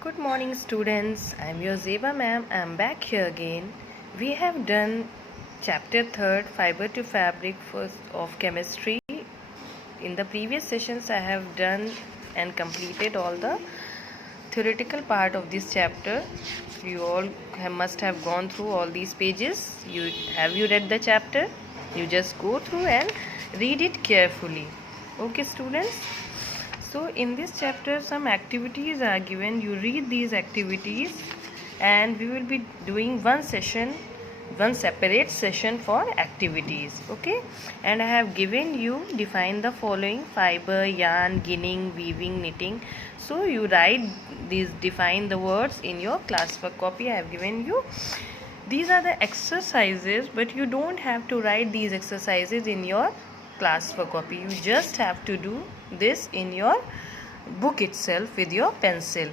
Good morning, students. I'm your Zeba ma'am. I'm back here again. We have done chapter 3rd, fiber to fabric first of chemistry. In the previous sessions, I have done and completed all the theoretical part of this chapter. You all must have gone through all these pages. Have you read the chapter? You just go through and read it carefully. Okay, students. So in this chapter some activities are given. You read these activities and we will be doing one separate session for activities. Okay, and I have given you define the following: fiber, yarn, ginning, weaving, knitting. So you write these, define the words in your classwork copy. I have given you. These are the exercises, but you don't have to write these exercises in your classwork copy. You just have to do this in your book itself with your pencil.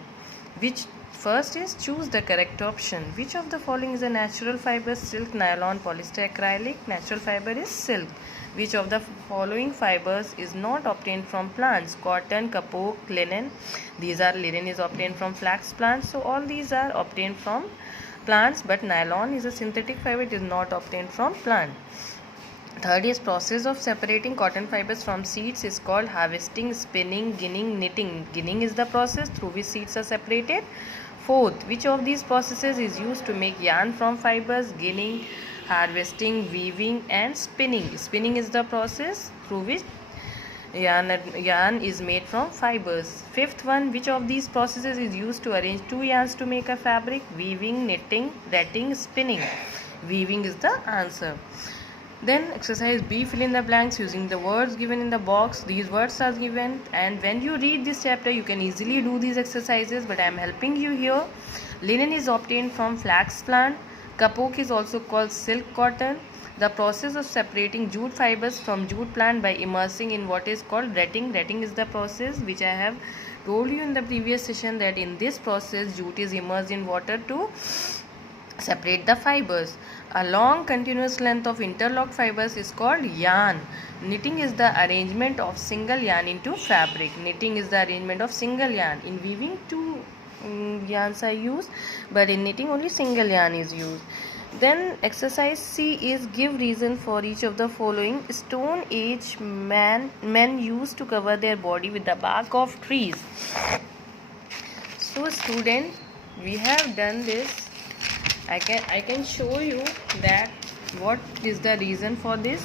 Which first is choose the correct option. Which of the following is a natural fiber? Silk, nylon, polyester, acrylic. Natural fiber is silk. Which of the following fibers is not obtained from plants? Cotton, kapoor, linen. These are linen is obtained from flax plants. So all these are obtained from plants, but nylon is a synthetic fiber. It is not obtained from plant. Third is process of separating cotton fibers from seeds is called harvesting, spinning, ginning, knitting. Ginning is the process through which seeds are separated. Fourth, which of these processes is used to make yarn from fibers? Ginning, harvesting, weaving and spinning. Spinning is the process through which yarn is made from fibers. Fifth one, which of these processes is used to arrange two yarns to make a fabric? Weaving, knitting, retting, spinning. Weaving is the answer. Then exercise B, fill in the blanks using the words given in the box. These words are given, and when you read this chapter you can easily do these exercises, but I am helping you here. Linen is obtained from flax plant. Kapok is also called silk cotton. The process of separating jute fibers from jute plant by immersing in what is called retting. Retting is the process which I have told you in the previous session, that in this process jute is immersed in water to separate the fibers. A long continuous length of interlocked fibers is called yarn. Knitting is the arrangement of single yarn into fabric. Knitting is the arrangement of single yarn. In weaving two yarns are used, but in knitting only single yarn is used. Then exercise C is give reason for each of the following. Stone age men used to cover their body with the bark of trees. So student, we have done this. I can show you that what is the reason for this.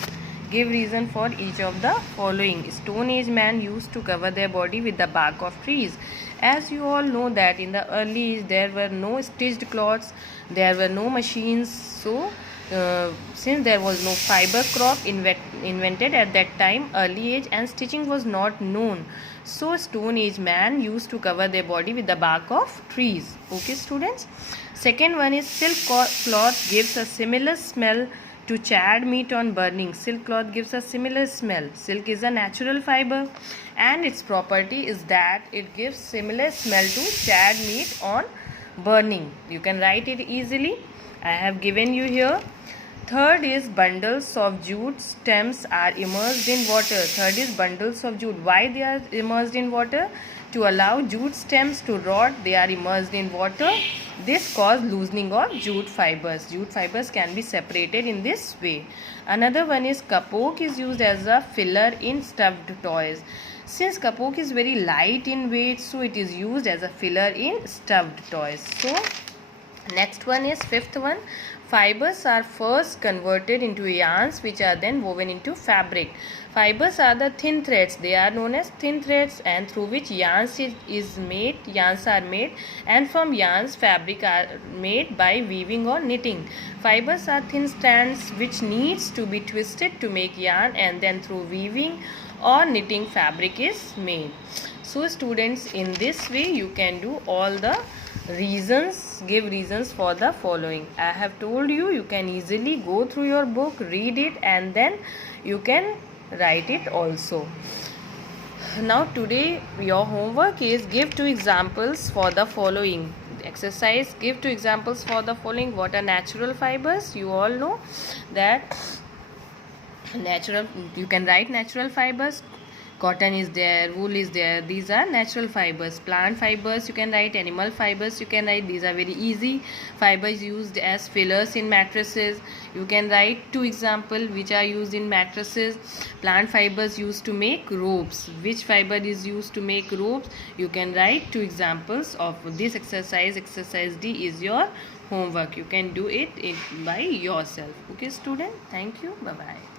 Give reason for each of the following. Stone age man used to cover their body with the bark of trees. As you all know that in the early age there were no stitched cloths, there were no machines. So since there was no fiber crop invented at that time, early age, and stitching was not known, so stone age man used to cover their body with the bark of trees. Okay students. Second one is silk cloth gives a similar smell to charred meat on burning. Silk cloth gives a similar smell. Silk is a natural fiber and its property is that it gives similar smell to charred meat on burning. You can write it easily. I have given you here. Third is bundles of jute stems are immersed in water. Third is bundles of jute. Why they are immersed in water? To allow jute stems to rot, they are immersed in water. This causes loosening of jute fibers. Jute fibers can be separated in this way. Another one is kapok is used as a filler in stuffed toys. Since kapok is very light in weight, so it is used as a filler in stuffed toys. So next one is fifth one. Fibers are first converted into yarns which are then woven into fabric. Fibers are the thin threads. They are known as thin threads, and through which yarns are made, and from yarns fabric are made by weaving or knitting. Fibers are thin strands which needs to be twisted to make yarn, and then through weaving or knitting fabric is made. So students, in this way you can do all the reasons, give reasons for the following. I have told you, you can easily go through your book, read it, and then you can write it also. Now today your homework is give two examples for the following. Exercise, give two examples for the following. What are natural fibers? You all know that natural, you can write natural fibers. cotton is there, wool is there. These are natural fibers. Plant fibers you can write, animal fibers you can write. These are very easy. Fibers used as fillers in mattresses. You can write 2 examples which are used in mattresses. Plant fibers used to make ropes. Which fiber is used to make ropes? You can write 2 examples of this exercise. Exercise D is your homework. You can do it by yourself. Okay student, thank you. Bye bye.